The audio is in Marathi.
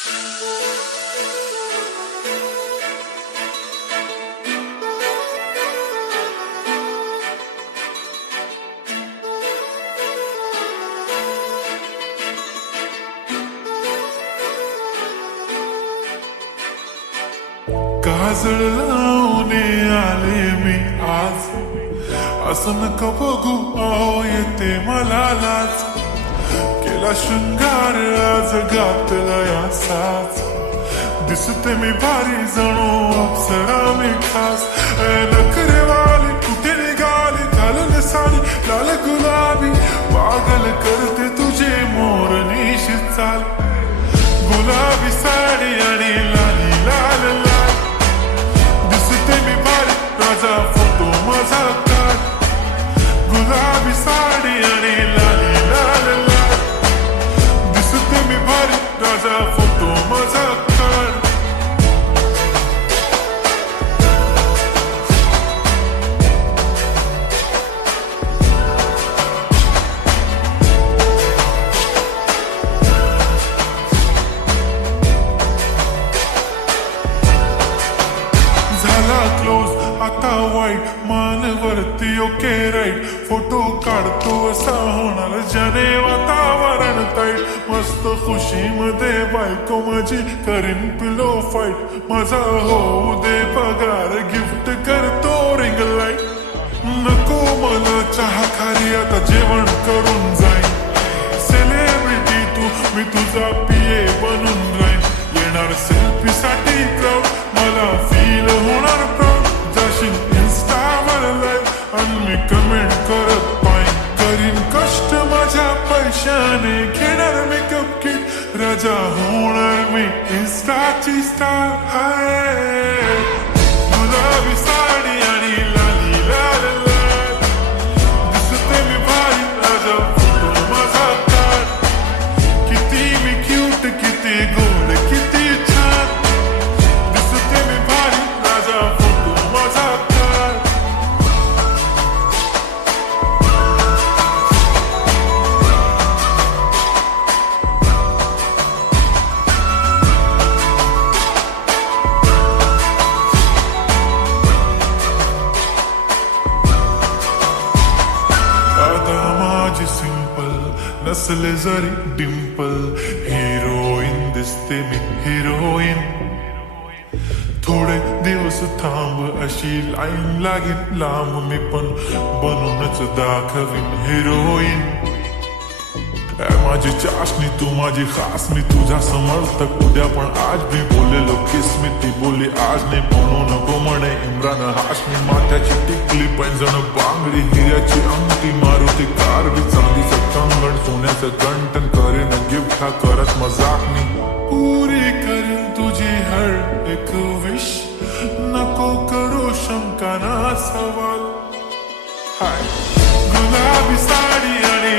काजळ लावून आले मी आज, असं नका बघू अहो येते मला लाज. केला शृंगार आज घातलाय असाच, दिसते मी भारी जणू अप्सरा मी खास. नखरेवाली कुठे निघाली घालून साडी लाल गुलाबी, पागल करते तुझे मोरनीशी चाल. गुलाबी साडी आणि लाली लाल लाल, दिसते मी भारी राजा फोटो माझा काढ. गुलाबी साडी आणि लाली लाल लाल, दिसते मी भारी राजा फोटो माझा काढ. झाला क्लोज आता वाईट, मान वरती ओके राईट. फोटो काढतो असा होणार ज्याने वातावरण ताईट. मस्त खुशी मध्ये बायको माझी करीन पिलो फाईट. माझा होऊ दे पगार गिफ्ट करतो रिंग लाईट. नको मला चहा खाली आता जेवण करून जाईन. सेलिब्रिटी तू मी तुझा पिये बनून राहीन. येणार सेल्फी साठी क्राऊड मला फील होणार प्राऊड. जाशील इन्स्टावर लाईव्ह आणि मी कमेंट करत पाईन. करीन कष्ट माझ्या पैशाने घेणार मेकअप किट. राजा होणार मी इन्स्टाची स्टार. हाय गुलाबी साडी आणि लाली लाल लाल, दिसते मी भारी राजा फोटो माझा काढ. किती मी क्यूट किती गोड किती छान, दिसते मी भारी राजा फोटो माझा काढ. आता माझी सिंपल नसले जरी डिंपल, हिरोईन दिसते मी हिरोईन. थोडे दिवस थांब अशी लाईन लागेल लांब, मी पण बनूनच दाखवीन हिरोईन. माझी चाशनी तू माझी खास, मी तुझा समर्थक उद्या पण आज मी बोललेलो किस मी. ती बोलली आज नाही म्हणू नको म्हणे इम्रान हाशमी. माथ्याची टिकली पैंजण बांगडी, हिऱ्याची अंगठी मारुती कार बी, चांदीचं कंगण सोन्याचं गंटन. करेन गिफ्ट हा करत मजाक मी. पुरी करेन तुझी हर एक विश, नको करू शंका ना सवाल. हाय गुलाबी साडी आणि